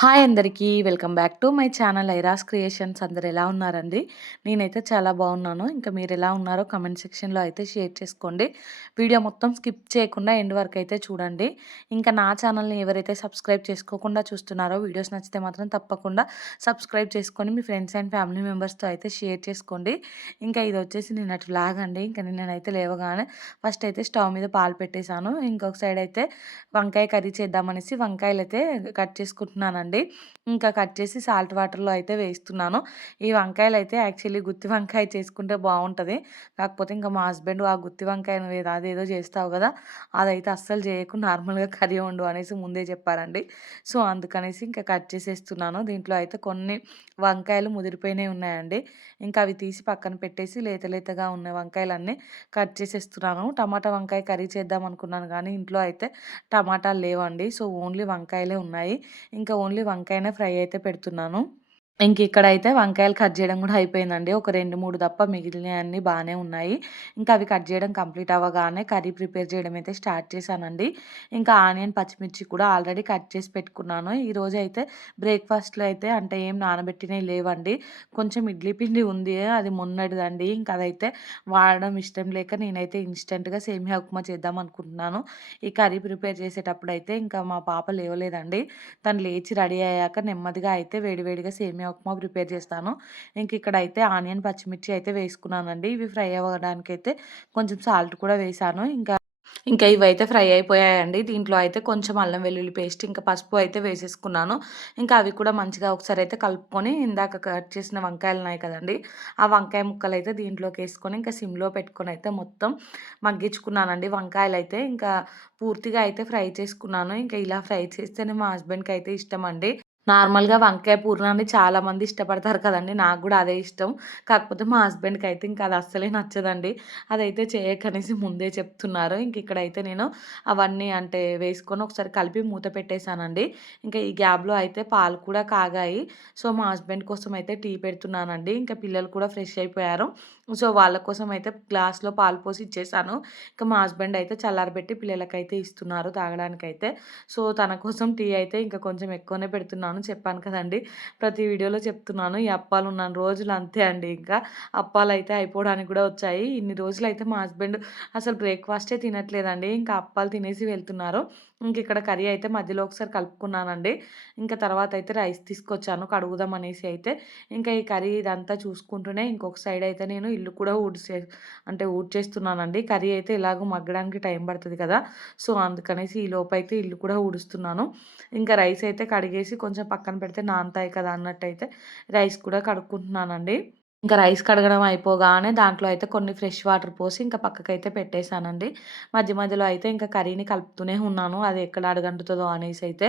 Hi అందరికీ. Welcome back to my channel ఐరాస్ creations. అందరు ఎలా ఉన్నారండి? నేనైతే చాలా బాగున్నాను. ఇంకా మీరు ఎలా ఉన్నారో కమెంట్ సెక్షన్లో అయితే షేర్ చేసుకోండి. వీడియో మొత్తం స్కిప్ చేయకుండా ఎండ్ వరకు అయితే చూడండి. ఇంకా నా ఛానల్ని ఎవరైతే సబ్స్క్రైబ్ చేసుకోకుండా చూస్తున్నారో వీడియోస్ నచ్చితే మాత్రం తప్పకుండా సబ్స్క్రైబ్ చేసుకొని మీ ఫ్రెండ్స్ అండ్ ఫ్యామిలీ మెంబర్స్తో అయితే షేర్ చేసుకోండి. ఇంకా ఇది వచ్చేసి నిన్నటి వ్లాగ్ అండి. ఇంకా నేనైతే లేవగానే ఫస్ట్ అయితే స్టవ్ మీద పాలు పెట్టేశాను. ఇంకొక సైడ్ అయితే వంకాయ కర్రీ చేద్దామనేసి వంకాయలు అయితే కట్ చేసుకుంటున్నానండి. ఇంకా కట్ చేసి సాల్ట్ వాటర్లో అయితే వేస్తున్నాను. ఈ వంకాయలు అయితే యాక్చువల్లీ గుత్తి వంకాయ చేసుకుంటే బాగుంటుంది. కాకపోతే ఇంకా మా హస్బెండ్ ఆ గుత్తి వంకాయ నువ్వు అదేదో చేస్తావు కదా, అదైతే అస్సలు చేయకు, నార్మల్గా కర్రీ వండు అనేసి ముందే చెప్పారండి. సో అందుకనేసి ఇంకా కట్ చేసేస్తున్నాను. దీంట్లో అయితే కొన్ని వంకాయలు ముదిరిపోయినవి ఉన్నాయండి. ఇంకా అవి తీసి పక్కన పెట్టేసి లేత లేతగా ఉన్న వంకాయలన్నీ కట్ చేసేస్తున్నాను. టమాటా వంకాయ కర్రీ చేద్దాం అనుకున్నాను కానీ ఇంట్లో అయితే టమాటాలు లేవండి. సో ఓన్లీ వంకాయలే ఉన్నాయి. ఇంకా ఓన్లీ వంకాయనే ఫ్రై అయితే పెడుతున్నాను. ఇక్కడైతే వంకాయలు కట్ చేయడం కూడా అయిపోయిందండి. ఒక 2, 3 తప్ప మిగిలినయన్నీ బాగానే ఉన్నాయి. ఇంకా అవి కట్ చేయడం కంప్లీట్ అవ్వగానే కర్రీ ప్రిపేర్ చేయడం అయితే స్టార్ట్ చేశానండి. ఇంకా ఆనియన్, పచ్చిమిర్చి కూడా ఆల్రెడీ కట్ చేసి పెట్టుకున్నాను. ఈరోజు అయితే బ్రేక్ఫాస్ట్లో అయితే అంటే ఏం నానబెట్టినవి లేవండి. కొంచెం ఇడ్లీ పిండి ఉంది, అది మొన్నటిదండి. ఇంకా అదైతే వాడడం ఇష్టం లేక నేనైతే ఇన్స్టెంట్గా సేమియా ఉప్మా చేద్దాం అనుకుంటున్నాను. ఈ కర్రీ ప్రిపేర్ చేసేటప్పుడు అయితే ఇంకా మా పాప లేవలేదండి. తను లేచి రెడీ అయ్యాక నెమ్మదిగా అయితే వేడివేడిగా సేమియా ఉప్మా ప్రిపేర్ చేస్తాను. ఇక్కడైతే ఆనియన్, పచ్చిమిర్చి అయితే వేసుకున్నానండి. ఇవి ఫ్రై అవ్వడానికైతే కొంచెం సాల్ట్ కూడా వేశాను. ఇంకా ఇవైతే ఫ్రై అయిపోయాయండి. దీంట్లో అయితే కొంచెం అల్లం వెల్లుల్లి పేస్ట్, ఇంకా పసుపు అయితే వేసేసుకున్నాను. ఇంకా అవి కూడా మంచిగా ఒకసారి అయితే కలుపుకొని ఇందాక కట్ చేసిన వంకాయలు ఉన్నాయి కదండి, ఆ వంకాయ ముక్కలు అయితే దీంట్లోకి వేసుకొని ఇంకా సిమ్లో పెట్టుకొని అయితే మొత్తం మగ్గించుకున్నానండి. వంకాయలు అయితే ఇంకా పూర్తిగా అయితే ఫ్రై చేసుకున్నాను. ఇంకా ఇలా ఫ్రై చేస్తేనే మా హస్బెండ్కి అయితే ఇష్టం అండి. నార్మల్‌గా వంకాయ పూర్ణాన్ని చాలామంది ఇష్టపడతారు కదండీ! నాకు గూడా అదే ఇష్టం. కాకపోతే మా హస్బెండ్‌కి అయితే ఇంకా అది అస్సలే నచ్చదండి. అదైతే చేయకనేసి ముందే చెప్తున్నారు. ఇక్కడైతే నేను అవన్నీ అంటే వేసుకొని ఒకసారి కలిపి మూత పెట్టేశానండి. ఇంకా ఈ గ్యాప్‌లో అయితే పాలు కూడా కాగాయి. సో, మా హస్బెండ్ కోసం అయితే టీ పెడుతున్నానండి. ఇంకా పిల్లలు కూడా ఫ్రెష్ అయిపోయారు. సో, వాళ్ళ కోసం అయితే గ్లాస్‌లో పాలు పోసి ఇచ్చేసాను. ఇంకా మా హస్బెండ్ అయితే చల్లారబెట్టి పిల్లలకైతే ఇస్తున్నారు తాగడానికైతే. సో, తన కోసం టీ అయితే ఇంకా కొంచెం ఎక్కువనే పెడుతున్నాను. చెప్పాను కదండీ! ప్రతి వీడియోలో చెప్తున్నాను. ఈ అప్పాలున్న రోజులు అంతే అండి ఇంకా. అప్పాలైతే అయిపోవడానికి కూడా వచ్చాయి. ఇన్ని రోజులైతే మా హస్బెండ్ అసలు బ్రేక్‌ఫాస్టే తినట్లేదండి. ఇంకా అప్పాలు తినేసి వెళ్తున్నారు. ఇక్కడ కర్రీ అయితే మధ్యలో ఒకసారి కలుపుకున్నానండి. ఇంకా తర్వాత అయితే రైస్ తీసుకొచ్చాను కడుగుదాం అనేసి అయితే. ఇంకా ఈ కర్రీ ఇదంతా చూసుకుంటూనే ఇంకొక సైడ్ అయితే నేను ఇల్లు కూడా ఊడ్చేస్తున్నానండి. కర్రీ అయితే ఎలాగో మగ్గడానికి టైం పడతది కదా! సో, అందుకనేసి ఈలోపైతే ఇల్లు కూడా ఊడుస్తున్నాను. ఇంకా రైస్ అయితే కడిగేసి కొంచెం పక్కన పెడితే నానతాయి కదా అన్నట్టయితే రైస్ కూడా కడుక్కుంటున్నానండి. ఇంకా రైస్ కడగడం అయిపోగానే దాంట్లో అయితే కొన్ని ఫ్రెష్ వాటర్ పోసి ఇంకా పక్కకైతే పెట్టేశానండి. మధ్య మధ్యలో అయితే ఇంకా కర్రీని కలుపుతూనే ఉన్నాను. అది ఎక్కడ అడుగంటుతదో అనేసి అయితే.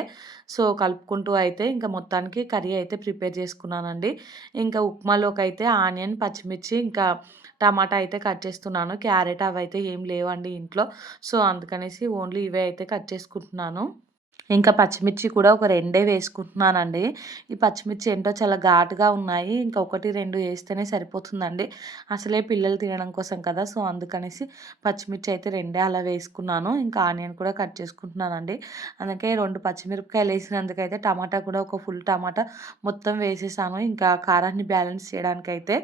సో, కలుపుకుంటూ అయితే ఇంకా మొత్తానికి కర్రీ అయితే ప్రిపేర్ చేసుకున్నానండి. ఇంకా ఉప్మాలోకైతే ఆనియన్, పచ్చిమిర్చి ఇంకా టమాటా అయితే కట్ చేస్తున్నాను. క్యారెట్ అవైతే ఏం లేవండి ఇంట్లో. సో, అందుకనేసి ఓన్లీ ఇవే అయితే కట్ చేసుకుంటున్నాను. ఇంకా పచ్చిమిర్చి కూడా ఒక 2 వేసుకుంటున్నానండి. ఈ పచ్చిమిర్చి ఏంటో చాలా ఘాటుగా ఉన్నాయి. ఇంకా 1, 2 ఏస్తేనే సరిపోతుందండి. అసలే పిల్లలు తినడం కోసం కదా! సో, అందుకనేసి పచ్చిమిర్చి అయితే 2 అలా వేసుకున్నాను. ఇంకా ఆనియన్ కూడా కట్ చేసుకుంటున్నానండి. అందుకే 2 పచ్చిమిరపకాయలు ఏసినందుకైతే టమాటా కూడా ఒక ఫుల్ టమాటా మొత్తం వేసేసాను. ఇంకా కారాన్ని బ్యాలెన్స్ చేయడానికైతే.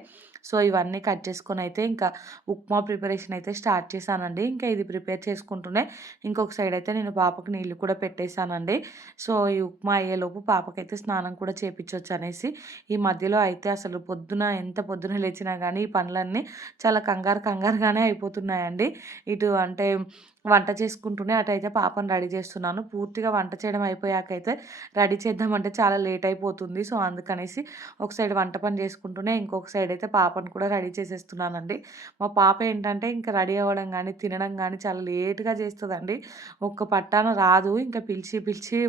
సో, ఇవన్నీ కట్ చేసుకొనైతే ఇంకా ఉప్మా ప్రిపరేషన్ అయితే స్టార్ట్ చేశానండి. ఇంకా ఇది ప్రిపేర్ చేసుకుంటూనే ఇంకొక సైడ్ అయితే నేను పాపకి నీళ్ళు కూడా పెట్టేశానండి. సో, ఈ ఉప్మా అయ్యేలోపు పాపకైతే స్నానం కూడా చేపిచ్చొచ్చు అనేసి. ఈ మధ్యలో అయితే అసలు ఎంత పొద్దున లేచినా గానీ ఈ పనులన్నీ చాలా కంగారుగానే అయిపోతున్నాయండి. ఇటు అంటే వంట చేసుకుంటూనే అటైతే పాపను రెడీ చేస్తున్నాను. పూర్తిగా వంట చేయడం అయిపోయాకైతే రెడీ చేద్దామంటే చాలా లేట్ అయిపోతుంది. సో, అందుకనేసి ఒక సైడ్ వంట పని చేసుకుంటూనే ఇంకొక సైడ్ అయితే పాపను కూడా రెడీ చేసేస్తున్నానండి. మా పాప ఏంటంటే ఇంకా రెడీ అవ్వడం గానీ, తినడం గానీ చాలా లేట్‌గా చేస్తదండి. ఒక్క పట్టాన రాదు. ఇంకా పిలిచి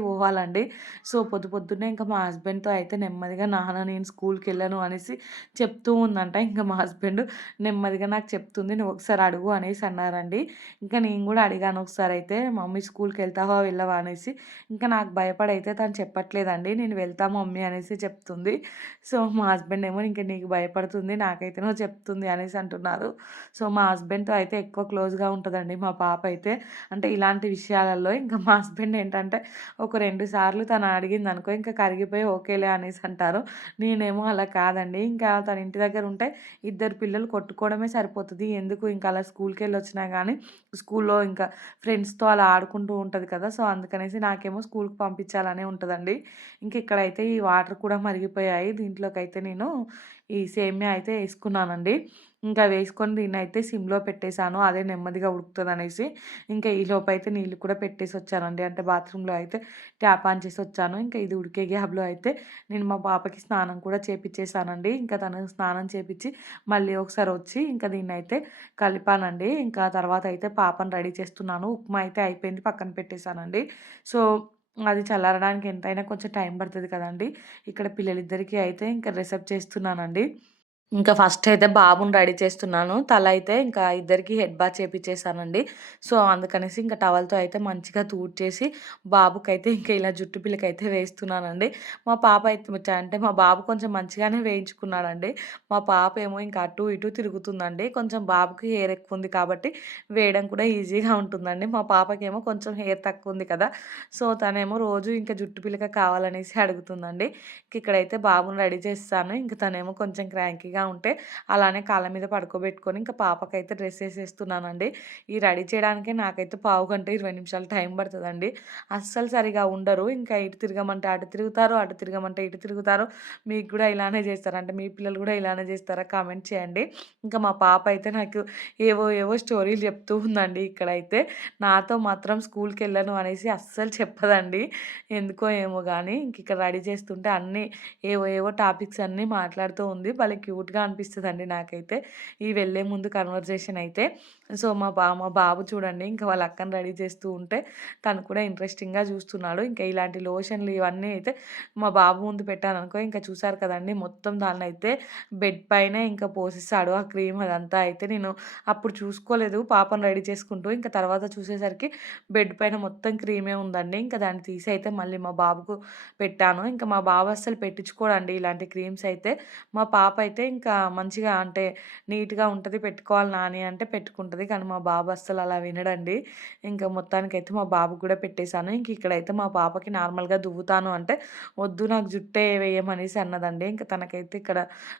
పోవాలండి. సో, పొద్దున్నే ఇంకా మా హస్బెండ్‌తో అయితే నెమ్మదిగా నాన్న నేను స్కూల్‌కెళ్ళను అనేసి చెప్తూ ఉందంట. ఇంకా మా హస్బెండ్ నెమ్మదిగా నాకు చెప్తుంది. "నువ్వు ఒకసారి అడుగు" అనేసి అన్నారండి. ఇంకా నేను కూడా అడిగాను ఒకసారైతే, "మమ్మీ స్కూల్‌కెళ్తావా? వెళ్ళవా?" అనేసి. ఇంకా నాకు భయపడైతే తను చెప్పట్లేదండి. "నేను వెళ్తా మమ్మీ" అనేసి చెప్తుంది. సో, మా హస్బెండ్ ఏమో, "ఇంక నీకు భయపడుతుంది. నాకైతేనో చెప్తుంది" అనేసి అంటున్నారు. సో, మా హస్బెండ్‌తో అయితే ఎక్కువ క్లోజ్‌గా ఉంటదండి మా పాప అయితే. అంటే ఇలాంటి విషయాలలో ఇంకా మా హస్బెండ్ ఏంటంటే, ఒక 2 సార్లు తను అడిగిందనుకో ఇంక కరిగిపోయి ఓకేలే అనేసి అంటారు. నేనేమో అలా కాదండి. ఇంకా తన ఇంటి దగ్గర ఉంటే ఇద్దరు పిల్లలు కొట్టుకోవడమే సరిపోతది. ఎందుకు ఇంకా అలా స్కూల్‌కెళ్ళొచ్చినా గానీ, స్కూల్‌లో ఇంకా ఫ్రెండ్స్‌తో అలా ఆడుకుంటూ ఉంటది కదా! సో, అందుకనేసి నాకేమో స్కూల్‌కి పంపించాలనే ఉంటదండి. ఇంక ఇక్కడైతే ఈ వాటర్ కూడా మరిగిపోయాయి. దీంట్లోకైతే నేను ఈ సేమ్యా అయితే ఏసుకున్నానండి. ఇంకా వేసుకొని దీన్నైతే సిమ్‌లో పెట్టేసాను. అదే నెమ్మదిగా ఉడుకుతదనేసి. ఇంకా ఈలోపైతే నీళ్ళు కూడా పెట్టేసొచ్చానండి. అంటే బాత్రూమ్‌లో అయితే ట్యాప్ ఆన్ చేసొచ్చాను. ఇంకా ఇది ఉడికే గ్యాప్‌లో అయితే నేను మా పాపకి స్నానం కూడా చేపిచ్చేసానండి. ఇంకా తనకు స్నానం చేపిచ్చి మళ్ళీ ఒకసారి వచ్చి ఇంకా దీన్నైతే కలిపానండి. ఇంకా తర్వాత అయితే పాపని రెడీ చేస్తున్నాను. ఉప్మా అయితే అయిపోయింది. పక్కన పెట్టేసానండి. సో, అది చల్లారడానికి ఎంతైనా కొంచెం టైం పడతది కదండీ! ఇక్కడ పిల్లలిద్దరికీ అయితే ఇంకా రిసెప్ట్ చేస్తున్నానండి. ఇంకా ఫస్ట్ అయితే బాబుని రెడీ చేస్తున్నాను. తల అయితే ఇంకా ఇద్దరికీ హెడ్ బాత్ చేపిచ్చేసానండి. సో, అందుకనేసి ఇంకా టవల్‌తో అయితే మంచిగా తూడ్చేసి బాబుకైతే ఇంకా ఇలా జుట్టు పిల్లకైతే వేస్తున్నానండి. మా పాప అయితే అంటే మా బాబు కొంచెం మంచిగానే వేయించుకున్నాడండి. మా పాప ఏమో ఇంకా అటు ఇటు తిరుగుతుందండి. కొంచెం బాబుకి హెయిర్ ఎక్కువుంది కాబట్టి వేయడం కూడా ఈజీగా ఉంటుందండి. మా పాపకేమో కొంచెం హెయిర్ తక్కువుంది కదా! సో, తనేమో రోజు ఇంకా జుట్టు పిలక కావాలనేసి అడుగుతుందండి. ఇక్కడైతే బాబుని రెడీ చేసేసాను. ఇంక తనేమో కొంచెం క్రాంకీగా ఉంటే అలానే కాళ్ళ మీద పడుకోబెట్టుకొని ఇంకా పాపకైతే డ్రెస్ ఏసేస్తున్నానండి. ఈ రెడీ చేయడానికే నాకైతే పావుగంట, 20 నిమిషాలు టైం పడతదండి. అస్సలు సరిగా ఉండరు. ఇంకా ఇటు తిరగమంటే అటు తిరుగుతారు, అటు తిరగమంటే ఇటు తిరుగుతారు. మీకు గూడా ఇలానే చేస్తారా? అంటే మీ పిల్లలు గూడా ఇలానే చేస్తారా? కామెంట్ చేయండి. ఇంకా మా పాప అయితే నాకు ఏవో స్టోరీలు చెప్తూ ఉందండి ఇక్కడైతే. నాతో మాత్రం స్కూల్‌కెళ్ళను అనేసి అస్సలు చెప్పదండి. ఎందుకో ఏమో గానీ ఇంకిక్కడ రెడీ చేస్తుంటే అన్నీ ఏవో టాపిక్స్ అన్నీ మాట్లాడుతూ ఉంది. భలే క్యూట్‌గా అనిపిస్తదండి నాకైతే. ఈ వెళ్ళే ముందు కన్వర్జేషన్ అయితే. సో, మా బాబు చూడండి ఇంకా వాళ్ళ అక్కని రెడీ చేస్తూ ఉంటే తను కూడా ఇంట్రెస్టింగ్‌గా చూస్తున్నాడు. ఇంకా ఇలాంటి లోషన్‌లు ఇవన్నీ అయితే మా బాబు ముందు పెట్టాననుకో ఇంక చూసారు కదండీ! మొత్తం దాన్నయితే బెడ్ పైనే ఇంకా పోసేసాడు. ఆ క్రీమ్ అదంతా అయితే నేను అప్పుడు చూసుకోలేదు పాపను రెడీ చేసుకుంటూ. ఇంక తర్వాత చూసేసరికి బెడ్ పైన మొత్తం క్రీమే ఉందండి. ఇంక దాన్ని తీసి అయితే మళ్ళీ మా బాబుకు పెట్టాను. ఇంక మా బాబు అస్సలు పెట్టించుకోడండి ఇలాంటి క్రీమ్స్ అయితే. మా పాప అయితే ఇంకా మంచిగా అంటే నీట్‌గా ఉంటది పెట్టుకోవాలి నాని అంటే పెట్టుకుంటది. కానీ మా బాబు అస్సలు అలా వినడండి. ఇంక మొత్తానికైతే మా బాబుకి కూడా పెట్టేసాను. ఇంక ఇక్కడైతే మా పాపకి నార్మల్‌గా దువ్వుతాను అంటే, "వద్దు నాకు జుట్టే వేయమనేసి" అన్నదండి. ఇంక తనకైతే ఇక్కడ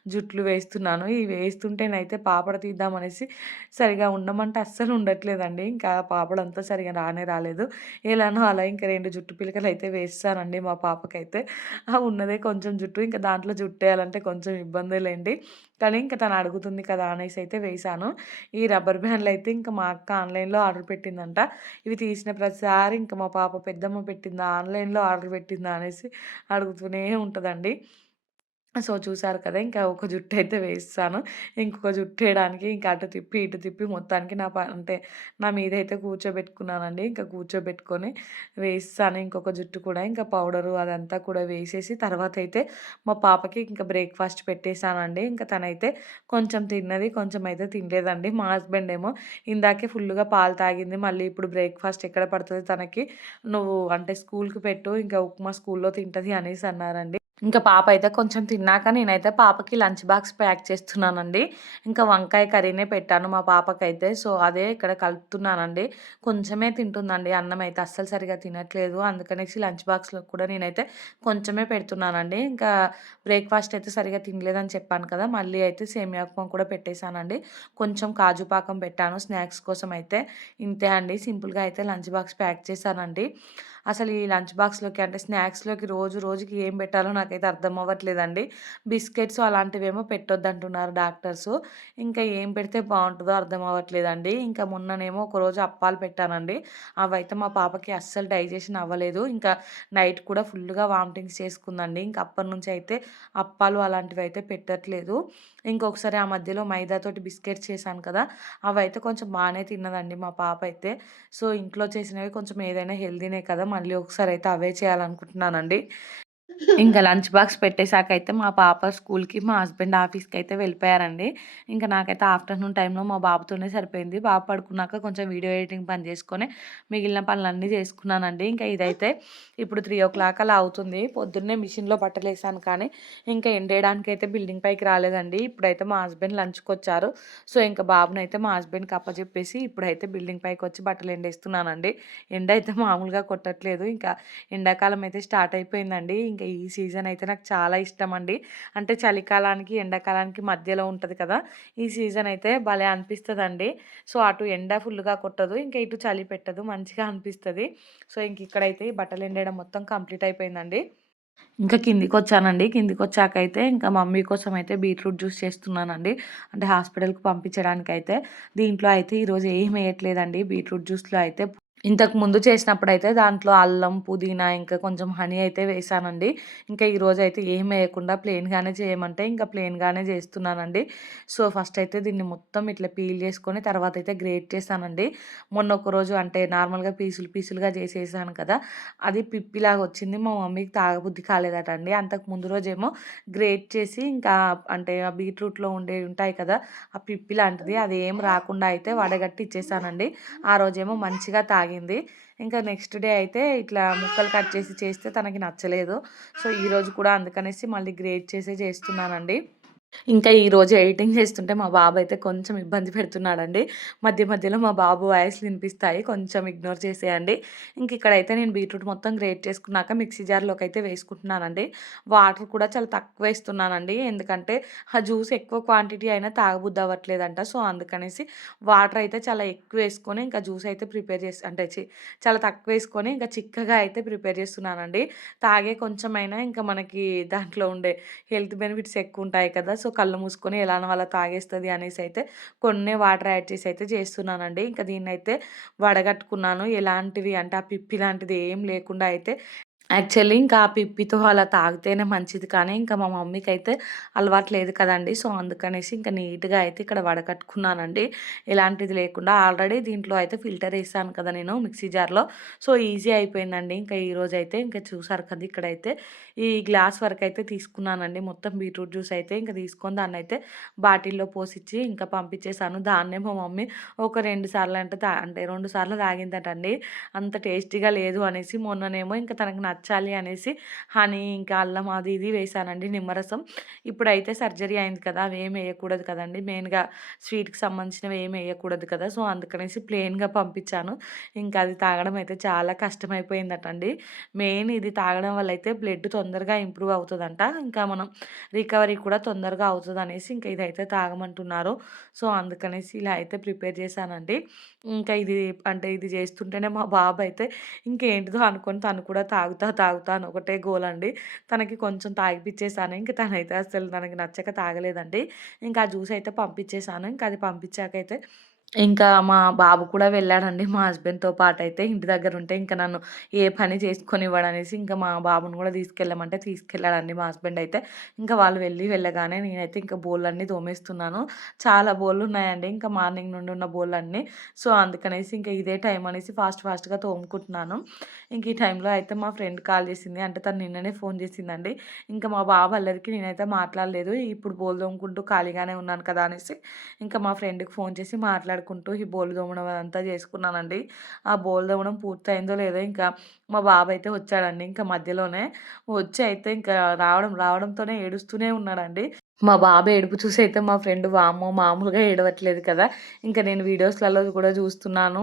జుట్లు వేస్తున్నాను. ఈ వేస్తుంటేనైతే పాపడ తీద్దామనేసి సరిగా ఉండమంటే అస్సలు ఉండట్లేదండి. ఇంకా పాపడంతా సరిగా రాలేదు. ఎలానో అలా ఇంక 2 జుట్టు పిలకలైతే వేసేసానండి మా పాపకైతే. ఉన్నదే కొంచెం జుట్టు. ఇంక దాంట్లో జుట్టేయాలంటే కొంచెం ఇబ్బందే లెండి. కానీ ఇంక తను అడుగుతుంది కదా! అనేసైతే వేశాను. ఈ రబ్బర్ బ్యాండ్‌లయితే ఇంక మా అక్క ఆన్‌లైన్‌లో ఆర్డర్ పెట్టిందంట. ఇవి తీసిన ప్రతిసారి ఇంక మా పాప పెద్దమ్మ పెట్టిందా? ఆన్‌లైన్‌లో ఆర్డర్ పెట్టిందా? అనేసి అడుగుతూనే ఉంటదండి. సో, చూసారు కదా! ఇంకా ఒక జుట్టయితే వేసేసాను. ఇంకొక జుట్టేయడానికి ఇంకా అటు తిప్పి, ఇటు తిప్పి మొత్తానికి అంటే నా మీదయితే కూర్చోబెట్టుకున్నానండి. ఇంకా కూర్చోబెట్టుకొని వేసేసాను ఇంకొక జుట్టు కూడా. ఇంకా పౌడరు అదంతా కూడా వేసేసి తర్వాతయితే మా పాపకి ఇంకా బ్రేక్‌ఫాస్ట్ పెట్టేసానండి. ఇంకా తనైతే కొంచెం తిన్నది, కొంచెం అయితే తినలేదండి. మా హస్బెండ్ ఏమో ఇందాకే ఫుల్లుగా పాలు తాగింది. మళ్ళీ ఇప్పుడు బ్రేక్‌ఫాస్ట్ ఎక్కడ పడతది తనకి? నువ్వు అంటే స్కూల్‌కి పెట్టు. ఇంకా ఉప్మా స్కూల్‌లో తింటది అనేసి అన్నారండి. ఇంకా పాప అయితే కొంచెం తిన్నాక నేనైతే పాపకి లంచ్ బాక్స్ ప్యాక్ చేస్తున్నానండి. ఇంకా వంకాయ కర్రీనే పెట్టాను మా పాపకైతే. సో, అదే ఇక్కడ కలుపుతున్నానండి. కొంచెమే తింటుందండి అన్నం అయితే అస్సలు సరిగ్గా తినట్లేదు. అందుకనేసి లంచ్ బాక్స్‌లో కూడా నేనైతే కొంచెమే పెడుతున్నానండి. ఇంకా బ్రేక్‌ఫాస్ట్ అయితే సరిగ్గా తినలేదని చెప్పాను కదా! మళ్ళీ అయితే సేమియా ఉప్మా కూడా పెట్టేసానండి. కొంచెం కాజు పాకం పెట్టాను స్నాక్స్ కోసం అయితే. ఇంతే అండి సింపుల్‌గా అయితే లంచ్ బాక్స్ ప్యాక్ చేశానండి. అసలు ఈ లంచ్ బాక్స్‌లోకి అంటే స్నాక్స్‌లోకి రోజుకి ఏం పెట్టాలో నాకైతే అర్థం అవ్వట్లేదండి. Biscuits అలాంటివేమో పెట్టొద్దంటున్నారు doctors. ఇంకా ఏం పెడితే బావుంటదో అర్థం అవ్వట్లేదండి. ఇంకా మొన్ననేమో ఒకరోజు అప్పాలు పెట్టానండి. అవైతే మా పాపకి అస్సలు డైజెషన్ అవ్వలేదు. ఇంకా నైట్ కూడా ఫుల్లుగా వామిటింగ్స్ చేసుకుందండి. ఇంక అప్పటినుంచి అయితే అప్పాలు అలాంటివైతే పెట్టట్లేదు. ఇంకొకసారి ఆ మధ్యలో మైదాతోటి బిస్కెట్స్ చేశాను కదా! అవైతే కొంచెం బానే తిన్నదండి మా పాప అయితే. సో, ఇంట్లో చేసినవి కొంచెం ఏదైనా హెల్తీనే కదా! మళ్ళీ ఒకసారయితే అవే చేయాలనుకుంటున్నానండి. ఇంకా లంచ్ బాక్స్ పెట్టేసాకైతే మా పాప స్కూల్‌కి, మా హస్బెండ్ ఆఫీస్‌కైతే వెళ్ళిపోయారండి. ఇంకా నాకైతే ఆఫ్టర్‌నూన్ టైంలో మా బాబుతోనే సరిపోయింది. బాబు పడుకున్నాక కొంచెం వీడియో ఎడిటింగ్ పని చేసుకొని, మిగిలిన పనులన్నీ చేసుకున్నానండి. ఇంకా ఇదైతే ఇప్పుడు 3:00 అలా అవుతుంది. పొద్దున్నే మిషన్‌లో బట్టలేసాను కానీ, ఇంకా ఎండేయడానికైతే బిల్డింగ్ పైకి రాలేదండి. ఇప్పుడైతే మా హస్బెండ్ లంచ్‌కొచ్చారు. సో, ఇంకా బాబునైతే మా హస్బెండ్‌కి అప్పజెప్పేసి, ఇప్పుడైతే బిల్డింగ్ పైకొచ్చి బట్టలు ఎండేస్తున్నానండి. ఎండ అయితే మామూలుగా కొట్టట్లేదు. ఇంకా ఎండాకాలం అయితే స్టార్ట్ అయిపోయిందండి. ఇంకా ఈ సీజన్ అయితే నాకు చాలా ఇష్టమండి. అంటే చలికాలానికి, ఎండాకాలానికి మధ్యలో ఉంటది కదా! ఈ సీజన్ అయితే భలే అనిపిస్తదండి. సో, అటు ఎండ ఫుల్లుగా కొట్టదు. ఇంకా ఇటు చలి పెట్టదు. మంచిగా అనిపిస్తది. సో, ఇంక ఇక్కడైతే బట్టలు ఎండేయడం మొత్తం కంప్లీట్ అయిపోయిందండి. ఇంకా కిందికొచ్చానండి. కిందికొచ్చాకైతే ఇంకా మమ్మీ కోసం అయితే బీట్రూట్ జ్యూస్ చేస్తున్నానండి. అంటే హాస్పిటల్‌కి పంపించడానికైతే. దీంట్లో అయితే ఈరోజు ఏమి ఎయట్లేదండి బీట్రూట్ జ్యూస్‌లో అయితే. ఇంతకు ముందు చేసినప్పుడైతే దాంట్లో అల్లం, పుదీనా ఇంకా కొంచెం హనీ అయితే వేశానండి. ఇంకా ఈరోజైతే ఏమి ఎయకుండా ప్లెయిన్‌గానే చేయమంటే ఇంకా ప్లెయిన్‌గానే చేస్తున్నానండి. సో, ఫస్ట్ అయితే దీన్ని మొత్తం ఇట్లా పీల్ చేసుకొని తర్వాతైతే గ్రేట్ చేశానండి. మొన్న ఒకరోజు అంటే నార్మల్‌గా పీసులు పీసులుగా చేసేసాను కదా! అది పిప్పిలాగా వచ్చింది. మా మమ్మీకి తాగబుద్ధి కాలేదట అండి. అంతకు ముందు రోజేమో గ్రేట్ చేసి ఇంకా అంటే ఆ బీట్రూట్‌లో ఉండేవి ఉంటాయి కదా! ఆ పిప్పి లాంటిది అదేం రాకుండా అయితే వడగట్టి ఇచ్చేసానండి. ఆ రోజేమో మంచిగా తాగింది. ఇంకా నెక్స్ట్ డే అయితే ఇట్లా ముక్కలు కట్ చేసి చేస్తే తనకి నచ్చలేదు. సో, ఈరోజు కూడా అందుకనేసి మళ్ళీ గ్రేట్ చేసే చేస్తున్నానండి. ఇంకా ఈరోజు ఎడిటింగ్ చేస్తుంటే మా బాబు అయితే కొంచెం ఇబ్బంది పెడుతున్నాడండి. మధ్య మధ్యలో మా బాబు వాయిస్‌లు వినిపిస్తాయి. కొంచెం ఇగ్నోర్ చేసేయండి. ఇంక ఇక్కడైతే నేను బీట్రూట్ మొత్తం గ్రేట్ చేసుకున్నాక మిక్సీ జార్‌లోకైతే వేసుకుంటున్నానండి. వాటర్ కూడా చాలా తక్కువేస్తున్నానండి. ఎందుకంటే ఆ జ్యూస్ ఎక్కువ క్వాంటిటీ అయినా తాగబుద్ధి అవ్వట్లేదంట. సో, అందుకనేసి వాటర్ అయితే చాలా ఎక్కువేసుకొని ఇంకా జ్యూస్ అయితే ప్రిపేర్ చేసి అంటే చాలా తక్కువేసుకొని ఇంకా చిక్కగా అయితే ప్రిపేర్ చేస్తున్నానండి. తాగే కొంచెమైనా ఇంకా మనకి దాంట్లో ఉండే హెల్త్ బెనిఫిట్స్ ఎక్కువుంటాయి కదా! సో, కళ్ళు మూసుకొని ఎలానో అలా తాగేస్తది అనేసైతే కొన్నే వాటర్ యాడ్ చేసి అయితే చేస్తున్నానండి. ఇంకా దీన్నైతే వడగట్టుకున్నాను. ఎలాంటివి అంటే ఆ పిప్పి లాంటిది ఏం లేకుండా అయితే యాక్చువల్లీ ఇంకా ఆ పిప్పితో అలా తాగితేనే మంచిది కానీ, ఇంకా మా మమ్మీకైతే అలవాటు లేదు కదండీ! సో, అందుకనేసి ఇంకా నీట్‌గా అయితే ఇక్కడ వడకట్టుకున్నానండి. ఎలాంటిది లేకుండా. ఆల్రెడీ దీంట్లో అయితే ఫిల్టర్ ఏసాను కదా నేను మిక్సీ జార్‌లో. సో, ఈజీ అయిపోయిందండి. ఇంకా ఈరోజైతే ఇంకా చూసారు కదా! ఇక్కడైతే ఈ గ్లాస్ వరకైతే తీసుకున్నానండి. మొత్తం బీట్రూట్ జ్యూస్ అయితే ఇంక తీసుకొని దాన్నైతే బాటిల్‌లో పోసిచ్చి ఇంకా పంపించేసాను. దాన్నే మా మమ్మీ ఒక 2 సార్లు అంటే 2 సార్లు తాగిందటండి. అంత టేస్టీగా లేదు అనేసి. మొన్ననేమో ఇంక తనకు నచ్చాలి అనేసి హనీ, ఇంకా అల్లం అది ఇది వేశానండి నిమ్మరసం. ఇప్పుడైతే సర్జరీ అయింది కదా! అవేమి ఎయకూడదు కదండీ! మెయిన్‌గా స్వీట్‌కి సంబంధించినవి ఏమి ఎయకూడదు కదా! సో, అందుకనేసి ప్లెయిన్‌గా పంపించాను. ఇంకా అది తాగడం అయితే చాలా కష్టమైపోయిందటండి. మెయిన్ ఇది తాగడం వల్ల అయితే బ్లడ్ తొందరగా ఇంప్రూవ్ అవుతదంట. ఇంకా మనం రికవరీ కూడా తొందరగా అవుతదనేసి ఇంకా ఇదైతే తాగమంటున్నారు. సో, అందుకనేసి ఇలా అయితే ప్రిపేర్ చేశానండి. ఇంకా ఇది అంటే ఇది చేస్తుంటేనే మా బాబైతే ఇంకేంటిదో అనుకోని తను కూడా తాగుతా, తాగుతా అని ఒకటే గోలండి. తనకి కొంచెం తాగిపిచ్చేసాను. ఇంక తనైతే అస్సలు తనకి నచ్చక తాగలేదండి. ఇంకా ఆ జ్యూస్ అయితే పంపించేసాను. ఇంకా అది పంపించాకైతే ఇంకా మా బాబు కూడా వెళ్ళాడండి మా హస్బెండ్‌తో పాటైతే. ఇంటి దగ్గరుంటే ఇంక నన్ను ఏ పని చేసుకొనివ్వడనేసి ఇంకా మా బాబుని గూడా తీసుకెళ్ళమంటే తీసుకెళ్ళాడండి మా హస్బెండ్ అయితే. ఇంకా వాళ్ళు వెళ్ళగానే నేనైతే ఇంక బోళ్ళన్నీ తోమేస్తున్నాను. చాలా బోళ్ళున్నాయండి. ఇంకా మార్నింగ్ నుండి ఉన్న బోళ్ళన్నీ. సో, అందుకనేసి ఇంక ఇదే టైం అనేసి ఫాస్ట్‌గా తోముకుంటున్నాను. ఇంక ఈ టైంలో అయితే మా ఫ్రెండ్ కాల్ చేసింది. అంటే తను నిన్ననే ఫోన్ చేసిందండి. ఇంకా మా బాబు అల్లరికి నేనైతే మాట్లాడలేదు. ఇప్పుడు బోళ్ళు తోముకుంటూ ఖాళీగానే ఉన్నాను కదా! అనేసి ఇంకా మా ఫ్రెండ్‌కి ఫోన్ చేసి మాట్లాడుకుంటూ ఈ బోళ్ళు తోమడం అదంతా చేసుకున్నానండి. ఆ బోళ్ళు తోమడం పూర్తయిందో లేదో ఇంకా మా బాబైతే వచ్చాడండి. ఇంకా మధ్యలోనే వచ్చి అయితే ఇంకా రావడంతోనే ఏడుస్తూనే ఉన్నాడండి. మా బాబు ఏడుపు చూసైతే మా ఫ్రెండ్ వామ్మో! మామూలుగా ఏడవట్లేదు కదా! ఇంక నేను వీడియోస్‌లలో కూడా చూస్తున్నాను.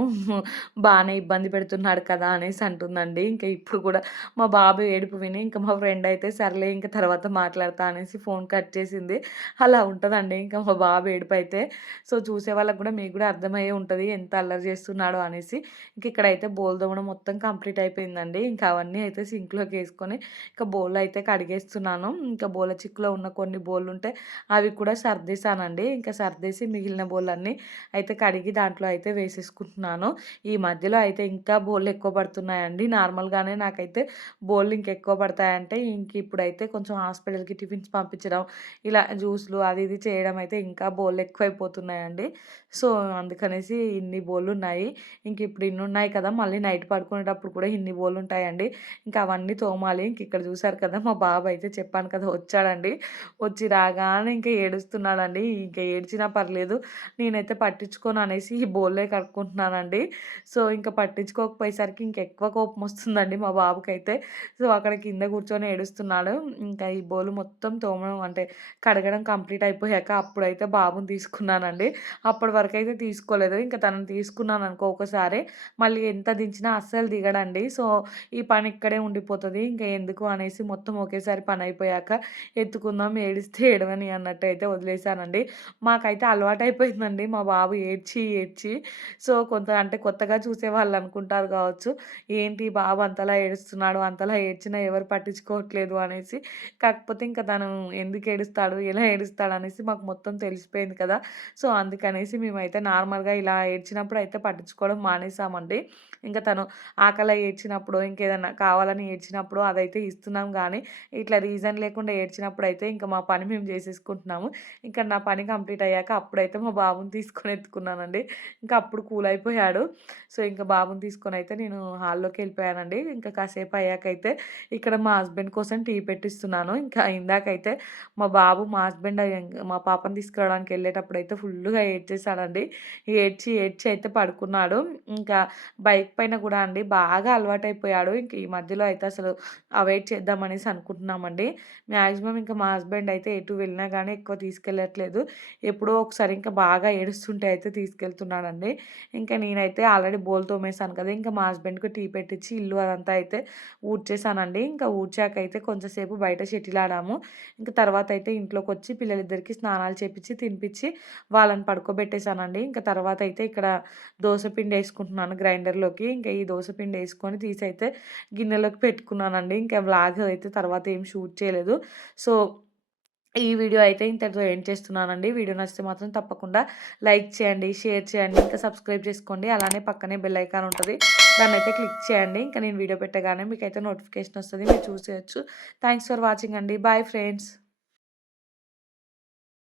బానే ఇబ్బంది పెడుతున్నాడు కదా! అనేసి అంటుందండి. ఇంక ఇప్పుడు కూడా మా బాబు ఏడుపు విని ఇంక మా ఫ్రెండ్ అయితే సర్లే ఇంక తర్వాత మాట్లాడతా అనేసి ఫోన్ కట్ చేసింది. అలా ఉంటదండి ఇంకా మా బాబు ఏడుపైతే. సో, చూసే వాళ్ళకి కూడా మీకు కూడా అర్థమయ్యే ఉంటది ఎంత అల్లరి చేస్తున్నాడో అనేసి. ఇంక ఇక్కడైతే బోలు తోమడం మొత్తం కంప్లీట్ అయిపోయిందండి. ఇంకా అవన్నీ అయితే సింక్‌లోకేసుకొని ఇంకా బోళ్ళయితే కడిగేస్తున్నాను. ఇంకా బోల చిక్కులో ఉన్న కొన్ని బోళ్ళుంటే ఉంటే అవి కూడా సర్దేశానండి. ఇంకా సర్దేసి మిగిలిన బోళ్ళన్నీ అయితే కడిగి దాంట్లో అయితే వేసేసుకుంటున్నాను. ఈ మధ్యలో అయితే ఇంకా బోళ్ళు ఎక్కువ పడుతున్నాయండి. నార్మల్‌గానే నాకైతే బోళ్ళు ఇంకెక్కువ పడతాయంటే ఇప్పుడైతే కొంచెం హాస్పిటల్‌కి టిఫిన్స్ పంపించడం, ఇలా జ్యూస్‌లు అది ఇది చేయడం అయితే ఇంకా బోళ్ళు ఎక్కువైపోతున్నాయండి. సో, అందుకనేసి ఇన్ని బోళ్ళున్నాయి. ఇప్పుడు ఇన్నున్నాయి కదా! మళ్ళీ నైట్ పడుకునేటప్పుడు కూడా ఇన్ని బోళ్ళుంటాయండి. ఇంకా అవన్నీ తోమాలి. ఇక్కడ చూసారు కదా! మా బాబు అయితే చెప్పాను కదా! వచ్చాడండి. వచ్చి రాగానే ఇంక ఏడుస్తున్నాడండి. ఇంక ఏడ్చినా పర్లేదు. నేనైతే పట్టించుకోను అనేసి ఈ బోళ్ళే కడుక్కుంటున్నానండి. సో, ఇంక పట్టించుకోకపోయేసరికి ఇంకెక్కువ కోపమొస్తుందండి మా బాబుకైతే. సో, అక్కడ కింద కూర్చొని ఏడుస్తున్నాడు. ఇంకా ఈ బోలు మొత్తం తోమడం అంటే కడగడం కంప్లీట్ అయిపోయాక అప్పుడైతే బాబుని తీసుకున్నానండి. అప్పటి వరకైతే తీసుకోలేదు. ఇంక తనని తీసుకున్నాననుకో ఒకసారి మళ్ళీ ఎంత దించినా అస్సలు దిగడండి. సో, ఈ పని ఇక్కడే ఉండిపోతది. ఇంక ఎందుకు అనేసి మొత్తం ఒకేసారి పనయిపోయాక ఎత్తుకుందాం, ఏడిస్తే ఏడవని అన్నట్టయితే వదిలేసానండి. మాకైతే అలవాటయిపోయిందండి మా బాబు ఏడ్చి, ఏడ్చి. సో, అంటే కొత్తగా చూసేవాళ్ళు అనుకుంటారు కావచ్చు. ఏంటి బాబు అంతలా ఏడుస్తున్నాడు, అంతలా ఏడ్చినా ఎవరు పట్టించుకోవట్లేదు అనేసి. కాకపోతే ఇంక తను ఎందుకు ఏడుస్తాడు, ఎలా ఏడుస్తాడు అనేసి మాకు మొత్తం తెలిసిపోయింది కదా! సో, అందుకనేసి మేమైతే నార్మల్‌గా ఇలా ఏడ్చినప్పుడు అయితే పట్టించుకోవడం మానేసామండి. ఇంక తను ఆకలి ఏడ్చినప్పుడు, ఇంకేదన్నా కావాలని ఏడ్చినప్పుడు అదైతే ఇస్తున్నాం గానీ, ఇట్లా రీజన్ లేకుండా ఏడ్చినప్పుడైతే ఇంక మా పని మేము జేసేసుకుంటున్నాము. ఇంక నా పని కంప్లీట్ అయ్యాక అప్పుడైతే మా బాబుని తీసుకొని ఎత్తుకున్నానండి. ఇంక అప్పుడు కూల్ అయిపోయాడు. సో, ఇంక బాబుని తీసుకొనైతే నేను హాల్లోకెళ్ళిపోయానండి. ఇంకా కాసేపు అయ్యాకైతే ఇక్కడ మా హస్బెండ్ కోసం టీ పెట్టిస్తున్నాను. ఇంకా ఇందాకైతే మా హస్బెండ్ మా పాపని తీసుకురావడానికి ఎళ్ళేటప్పుడైతే ఫుల్లుగా ఏడ్చేసాడండి. ఏడ్చి, ఏడ్చి అయితే పడుకున్నాడు. ఇంకా బైక్ పైన గూడా అండి బాగా అలవాటైపోయాడు. ఇంక ఈ మధ్యలో అయితే అసలు అవాయిడ్ చేద్దామనేసి అనుకుంటున్నామండి. మాక్సిమం ఇంకా మా హస్బెండ్ అయితే ఎటు వెళ్ళినా గానీ ఎక్కువ తీసుకెళ్ళట్లేదు. ఎప్పుడో ఒకసారి ఇంకా బాగా ఏడుస్తుంటే అయితే తీసుకెళ్తున్నాడండి. ఇంకా నేనైతే ఆల్రెడీ బోలు తోమేసాను కదా! ఇంకా మా హస్బెండ్‌కి టీ పెట్టించి ఇల్లు అదంతా అయితే ఊడ్చేసానండి. ఇంకా ఊడ్చాకైతే కొంచెం సేపు బయట షటిల్ ఆడాము. ఇంక తర్వాతయితే ఇంట్లోకొచ్చి పిల్లలిద్దరికీ స్నానాలు చేపిచ్చి, తినిపిచ్చి వాళ్ళని పడుకోబెట్టేసానండి. ఇంక తర్వాతయితే ఇక్కడ దోస పిండేసుకుంటున్నాను గ్రైండర్‌లోకి. ఇంక ఈ దోస పిండేసుకొని తీసైతే గిన్నెలోకి పెట్టుకున్నానండి. ఇంకా వ్లాగ్ అయితే తర్వాత ఏం షూట్ చేయలేదు. సో, ఈ వీడియో అయితే ఇంతటితో ఎండ్ చేస్తున్నానండి. వీడియో నచ్చితే మాత్రం తప్పకుండా లైక్ చేయండి, షేర్ చేయండి, ఇంకా సబ్స్క్రైబ్ చేసుకోండి. అలానే పక్కనే బెల్ ఐకాన్ ఉంటది. దాన్నయితే క్లిక్ చేయండి. ఇంకా నేను వీడియో పెట్టగానే మీకైతే నోటిఫికేషన్ వస్తది. మీరు చూసేయొచ్చు. థాంక్స్ ఫర్ వాచింగ్ అండి. Bye friends.